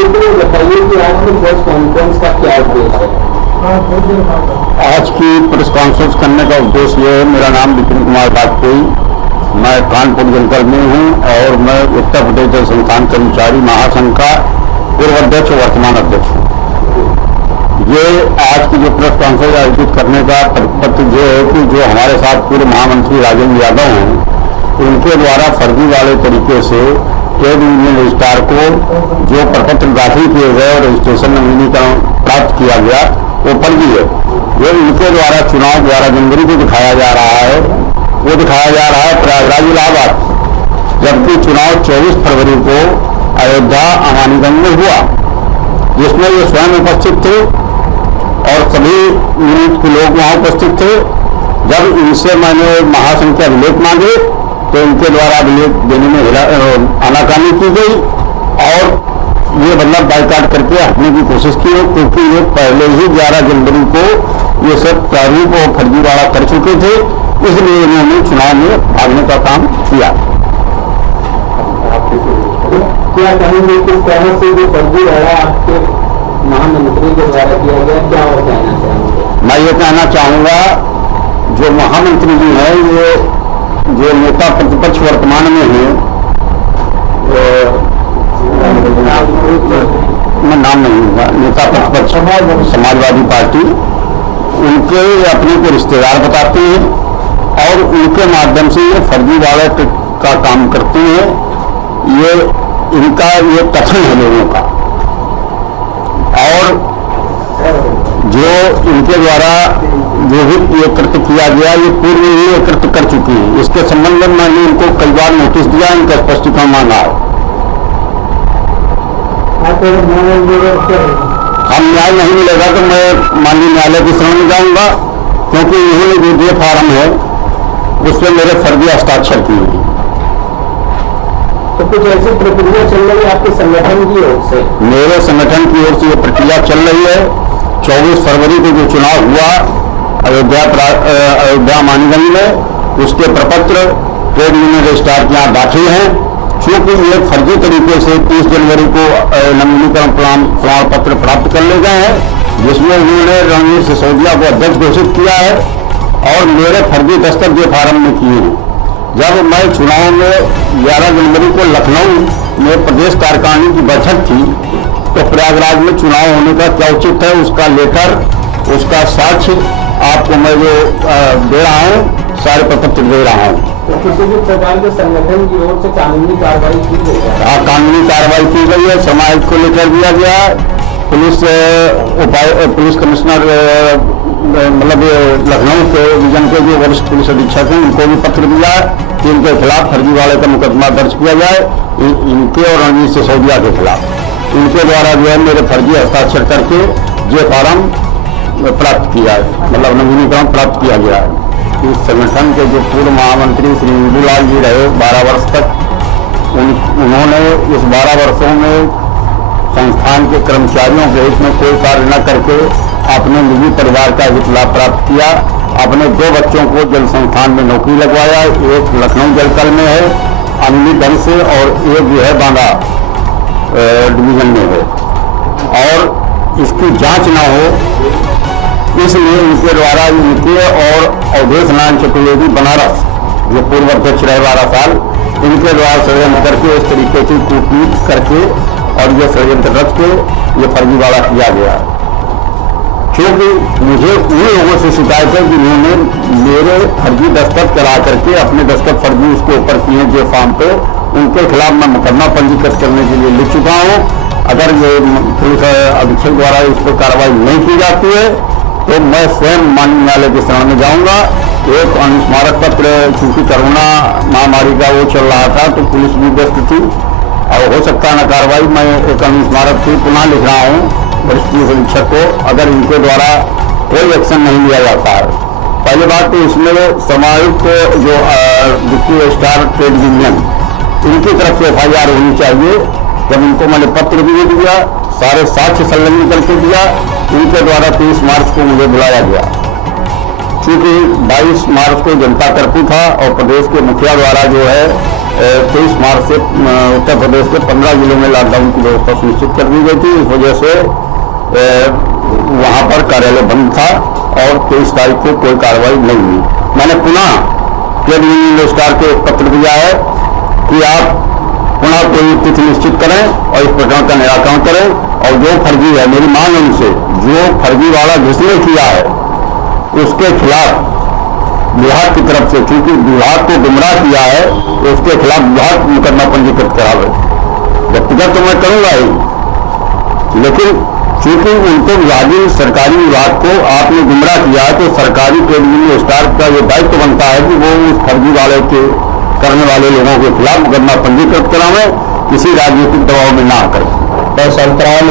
बिल्कुल बताइए कि आज की प्रेस कॉन्फ्रेंस का क्या उद्देश्य है? आज की प्रेस कॉन्फ्रेंस करने का उद्देश्य ये है, मेरा नाम विपिन कुमार वाजपेयी, मैं कानपुर जनपद में हूँ और मैं उत्तर प्रदेश जल संस्थान कर्मचारी महासंघ का पूर्व अध्यक्ष और वर्तमान अध्यक्ष हूँ। ये आज की जो प्रेस कॉन्फ्रेंस आयोजित करने का परिपत्र ये है कि जो हमारे साथ पूर्व महामंत्री राजेंद्र यादव हैं, उनके द्वारा फर्जी वाले तरीके से ट्रेड यूनियन रजिस्ट्रार को जो प्रपत्र दाखिल किए गए और रजिस्ट्रेशन नवीनीकरण प्राप्त किया गया वो फर्जी है। ये उनके द्वारा चुनाव 11 जनवरी को दिखाया जा रहा है, वो दिखाया जा रहा है प्रयागराज इलाहाबाद, जबकि चुनाव 24 फरवरी को अयोध्या अमानीगंज में हुआ, जिसमें ये स्वयं उपस्थित थे और सभी यूनिट के लोग वहाँ उपस्थित थे। जब इनसे मैंने महासंघ के अभिलेख मांगे तो इनके द्वारा अभिलेख देने में आनाकानी की गई और ये मतलब बाइकाट करके हटने की कोशिश की है, क्योंकि ये पहले ही 11 जनवरी को ये सब प्रारूप और फर्जीवाड़ा कर चुके थे, इसलिए इन्होंने चुनाव में भागने का काम किया। क्या कहेंगे किस तरह से जो फर्जीवाड़ा आपके महामंत्री के द्वारा किया गया, क्या और कहना चाहेंगे? मैं ये कहना चाहूँगा, जो महामंत्री जी हैं, ये जो नेता प्रतिपक्ष वर्तमान में है, मैं नाम नहीं होगा, नेता प्रतिपक्ष समाजवादी पार्टी, उनके अपने को रिश्तेदार बताते हैं और उनके माध्यम से ये फर्जीवाड़े का काम करते हैं। ये इनका ये कथन है लोगों का, और जो इनके द्वारा जो भी ये कृत्य किया गया, ये पूर्व ही ये कृत्य कर चुकी है। इसके संबंध में मैंने इनको कई बार नोटिस दिया, इनका स्पष्टीकरण मांगा है। हम न्याय नहीं मिलेगा तो मैं माननीय न्यायालय की शरण में जाऊंगा, क्योंकि इन्होंने जो ये फार्म है उसमें मेरे फर्जी हस्ताक्षर किए हैं। तो कुछ ऐसी प्रक्रिया चल रही है आपके संगठन की ओर से? मेरे संगठन की ओर से ये प्रक्रिया चल रही है। 24 फरवरी को जो चुनाव हुआ अयोध्या मानीगंज में, उसके प्रपत्र ट्रेड यूनियन रजिस्ट्रार के यहाँ दाखिल हैं। चूंकि ये फर्जी तरीके से 30 जनवरी को नवीनीकरण प्रमाण पत्र प्राप्त कर ले गए हैं, जिसमें उन्होंने रणवीर सिसोदिया को अध्यक्ष घोषित किया है और मेरे फर्जी दस्तखत ये फार्म में किए हैं। जब मैं चुनाव में 11 जनवरी को लखनऊ में प्रदेश कार्यकारिणी की बैठक थी, तो प्रयागराज में चुनाव होने का क्या उचित है, उसका लेटर, उसका साक्ष्य आपको मैं जो दे रहा हूँ, सारे प्रपत्र दे रहा हूँ। तो किसी भी प्रकार के संगठन की ओर से कानूनी कार्रवाई की गई है? हाँ, कानूनी कार्रवाई की गई है। समाज को लेकर दिया गया, पुलिस कमिश्नर मतलब लखनऊ के डिवीजन के जो वरिष्ठ पुलिस अधीक्षक हैं, उनको भी पत्र दिया कि इनके खिलाफ फर्जीवाड़े का मुकदमा दर्ज किया जाए, इनके और रणवीर सिसोदिया के खिलाफ। इनके द्वारा जो है मेरे फर्जी हस्ताक्षर करके ये फार्म प्राप्त किया है, मतलब नवीनीकरण प्राप्त किया गया है। इस संगठन के जो पूर्व महामंत्री श्री इंदुलाल जी रहे 12 वर्ष तक, उन्होंने इस 12 वर्षों में संस्थान के कर्मचारियों के हित में कोई कार्य न करके अपने निजी परिवार का हित लाभ प्राप्त किया। अपने 2 बच्चों को जल संस्थान में नौकरी लगवाया, एक लखनऊ जलकल में है अमली ढंग से और एक जो है बांदा डिवीजन में है, और इसकी जांच न हो, इसलिए इनके द्वारा इनके और अवधेश नारायण चतुर्वेदी बनारस, जो पूर्व अध्यक्ष रहे 12 साल, इनके द्वारा षड्यंत्र करके इस तरीके की कूटनीति करके और ये षड्यंत्र रच के ये फर्जीवाड़ा किया गया। क्योंकि मुझे उन लोगों से शिकायत है जिन्होंने मेरे फर्जी दस्तखत करा करके अपने दस्तखत फर्जी उसके ऊपर किए जो फॉर्म पे, उनके खिलाफ मैं मुकदमा पंजीकृत करने के लिए लिख चुका हूँ। अगर ये पुलिस अधीक्षक द्वारा इस पर कार्रवाई नहीं की जाती है तो मैं स्वयं माननीय न्यायालय की शरण में जाऊंगा। एक अनुस्मारक पत्र, क्योंकि कोरोना महामारी का वो चल रहा था तो पुलिस भी व्यस्त थी और हो सकता है न कार्रवाई, मैं एक अनुस्मारक भी पुनः लिख रहा हूँ वरिष्ठ पुलिस अधीक्षक को, अगर इनके द्वारा कोई एक्शन नहीं लिया जाता है। पहली बात तो इसमें सामाजिक जो वित्तीय स्टार ट्रेड यूनियन, इनकी तरफ से FIR होनी चाहिए। जब इनको मैंने पत्र भी दिया, सारे साक्ष्य संलग्न करके दिया, इनके द्वारा 30 मार्च को मुझे बुलाया गया। चूंकि 22 मार्च को जनता कर्फ्यू था और प्रदेश के मुखिया द्वारा जो है 23 मार्च से उत्तर प्रदेश के 15 जिलों में लॉकडाउन की व्यवस्था सुनिश्चित कर दी गई थी। इस वजह से वहां पर कार्यालय बंद था और 23 तारीख को कोई कार्रवाई नहीं हुई। मैंने पुनः ट्रेड यूनियन रजिस्ट्रार को एक पत्र दिया है कि आप पुनः कोई तिथि निश्चित करें और इस प्रकरण का निराकरण करें, और जो फर्जी है, मेरी मांग है उनसे, जो फर्जीवाड़ा जिसने किया है उसके खिलाफ विभाग की तरफ से, क्योंकि विभाग को गुमराह किया है, तो उसके खिलाफ विभाग मुकदमा पंजीकृत करावे। व्यक्तिगत तो मैं करूंगा ही, लेकिन चूंकि उनको विभागीय सरकारी विभाग को आपने गुमराह किया है, तो सरकारी ट्रेड यूनियन रजिस्ट्रार का ये दायित्व बनता है कि वो उस फर्जीवाड़े के करने वाले लोगों के खिलाफ मुकदमा पंजीकृत करावें, किसी राजनीतिक दबाव में ना करें। मैं संतराम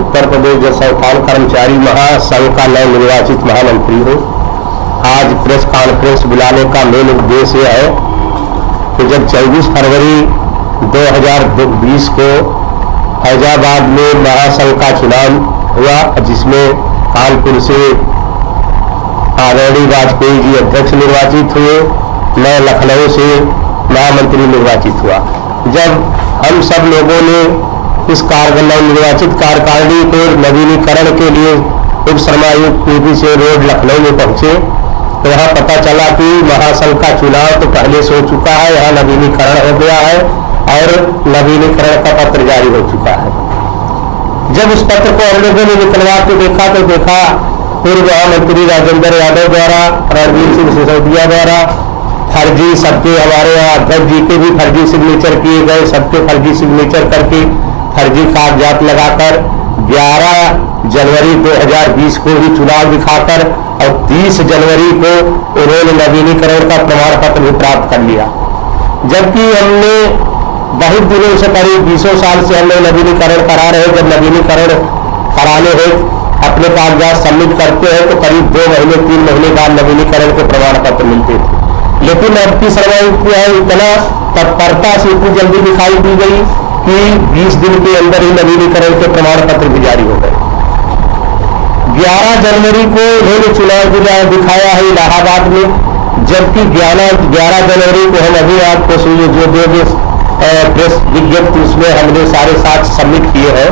उत्तर प्रदेश जल संस्थान कर्मचारी महासंघ का नव निर्वाचित महामंत्री हूँ। आज प्रेस कॉन्फ्रेंस बुलाने का मेन उद्देश्य है कि जब 24 फरवरी 2020 को फैजाबाद में महासंघ का चुनाव हुआ, जिसमें कानपुर से आदरणीय वाजपेयी जी अध्यक्ष निर्वाचित हुए, मैं लखनऊ से महामंत्री निर्वाचित हुआ। जब हम सब लोगों ने इस निर्वाचित कार्यकारिणी को नवीनीकरण के लिए उप श्रमायुक्त पीपी से रोड लखनऊ में पहुंचे, तो यहाँ पता चला कि महासंघ का चुनाव तो पहले से हो चुका है, यहाँ नवीनीकरण हो गया है और नवीनीकरण का पत्र जारी हो चुका है। जब उस पत्र को हम लोगों ने निकलवा के देखा तो देखा पूर्व महामंत्री राजेंद्र यादव द्वारा, रणवीर सिंह सिसोदिया द्वारा फर्जी, सबके हमारे यहाँ अध्यक्ष जी के भी फर्जी सिग्नेचर किए गए, सबके फर्जी सिग्नेचर करके फर्जी कागजात लगाकर 11 जनवरी 2020 को ही चुनाव दिखाकर और 30 जनवरी को उन्होंने नवीनीकरण का प्रमाण पत्र भी प्राप्त कर लिया। जबकि हमने बहुत दिनों से, करीब 20 साल से हम लोग नवीनीकरण करा रहे हैं। जब नवीनीकरण कराने हैं, अपने कागजात सबमिट करते हैं तो करीब 2 महीने 3 महीने बाद नवीनीकरण के प्रमाण पत्र मिलते थे। लेकिन अब की सरकार इतना तत्परता से इतनी जल्दी दिखाई दी गई कि 20 दिन के अंदर ही नवीनीकरण के प्रमाण पत्र भी जारी हो गए। 11 जनवरी को इन्होंने चुनाव दिखाया है इलाहाबाद में, जबकि 11 जनवरी को हम अभी आपको जो देंगे प्रेस विज्ञप्ति, उसमें हमने सारे 7 सबमिट किए हैं।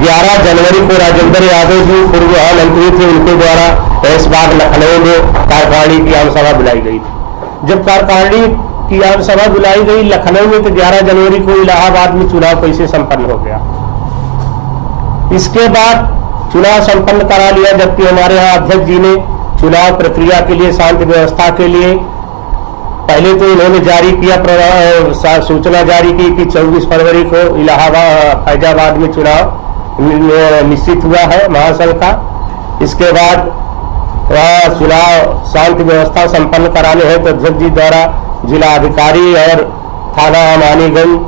11 जनवरी को राजेंद्र यादव जी पूर्व महामंत्री थे, उनके द्वारा ऐशबाग लखनऊ में कार्यकारिणी की आम सभा बुलाई गई थी। जब कार्यकारिणी की आम सभा बुलाई गई लखनऊ में, तो 11 जनवरी को इलाहाबाद में चुनाव कैसे संपन्न हो गया। इसके बाद चुनाव संपन्न करा लिया, जबकि हमारे यहाँ अध्यक्ष जी ने चुनाव प्रक्रिया के लिए, शांति व्यवस्था के लिए पहले तो इन्होंने जारी किया, सूचना जारी की कि 24 फरवरी को इलाहाबाद फैजाबाद में चुनाव निश्चित हुआ है महासंघ का। इसके बाद वहाँ चुनाव शांति व्यवस्था संपन्न कराने हैं तो अध्यक्ष जी द्वारा जिला अधिकारी और थाना मानीगंज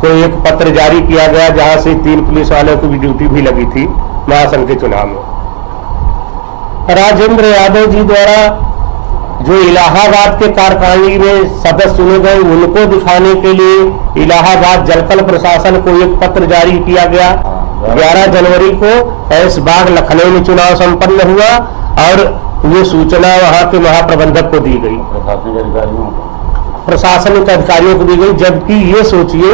को एक पत्र जारी किया गया, जहां से 3 पुलिस वालों की भी ड्यूटी भी लगी थी महासंघ के चुनाव में। राजेंद्र यादव जी द्वारा जो इलाहाबाद के कार्यकारिणी में सदस्य चुने गए, उनको दिखाने के लिए इलाहाबाद जलकल प्रशासन को एक पत्र जारी किया गया। 11 जनवरी को ऐशबाग लखनऊ में चुनाव संपन्न हुआ और ये सूचना वहां के महाप्रबंधक को दी गई, प्रशासनिक अधिकारियों को दी गई। जबकि ये सोचिए,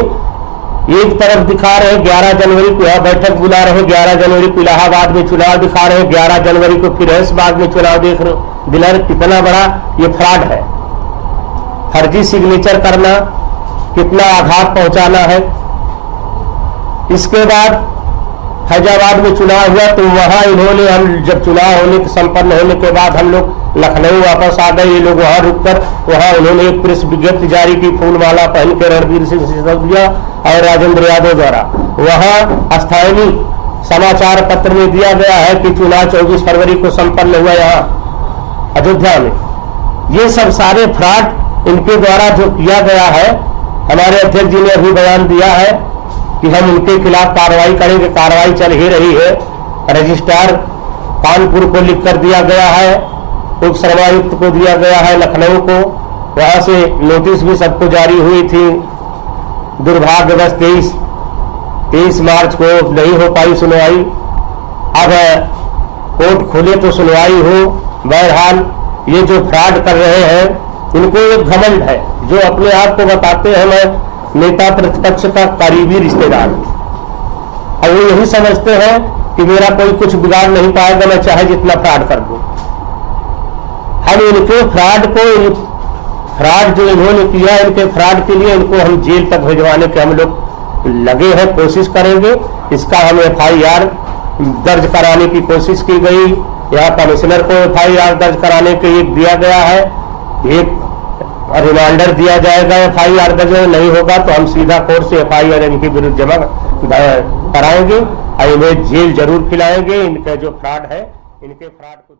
एक तरफ दिखा रहे 11 जनवरी को यहाँ बैठक बुला रहे, 11 जनवरी को इलाहाबाद में चुनाव दिखा रहे, 11 जनवरी को फिर ऐशबाग में चुनाव दिला रहे। कितना बड़ा ये फ्रॉड है। फर्जी सिग्नेचर करना, कितना आघात पहुंचाना है। इसके बाद फैजाबाद में चुनाव हुआ तो वहां इन्होंने, हम जब चुनाव होने के संपन्न होने के बाद हम लोग लखनऊ वापस आ गए, ये लोग वहां रुककर वहां उन्होंने एक प्रेस विज्ञप्ति जारी की, फूलमाला पहन के रणवीर सिंह सिसोदिया और राजेंद्र यादव द्वारा। वहां स्थानीय समाचार पत्र में दिया गया है कि चुनाव 24 फरवरी को संपन्न हुआ यहाँ अयोध्या में। ये सब सारे फ्रॉड इनके द्वारा जो किया गया है, हमारे अध्यक्ष जी ने अभी बयान दिया है कि हम उनके खिलाफ कार्रवाई करेंगे। कार्रवाई चल ही रही है। रजिस्ट्रार कानपुर को लिख कर दिया गया है, उप श्रमायुक्त को दिया गया है लखनऊ को, वहां से नोटिस भी सबको जारी हुई थी। दुर्भाग्यवश 23 मार्च को नहीं हो पाई सुनवाई। अब कोर्ट खुले तो सुनवाई हो। बहरहाल ये जो फ्रॉड कर रहे हैं इनको एक घमंड है, जो अपने आप को बताते हैं मैं नेता प्रतिपक्ष का करीबी रिश्तेदार, और वो यही समझते हैं कि मेरा कोई कुछ बिगाड़ नहीं पाएगा, मैं चाहे जितना फ्रॉड कर दूं। हम इनके फ्रॉड जो इन्होंने किया, इनके फ्रॉड के लिए इनको हम जेल तक भिजवाने के हम लोग लगे हैं, कोशिश करेंगे। इसका हम FIR दर्ज कराने की कोशिश की गई, यहाँ कमिश्नर को FIR दर्ज कराने के लिए दिया गया है, एक रिमाइंडर दिया जाएगा। FIR दर्ज नहीं होगा तो हम सीधा कोर्ट से FIR इनके विरुद्ध जमा कराएंगे और इन्हें जेल जरूर खिलाएंगे। इनका जो फ्रॉड है, इनके फ्रॉड को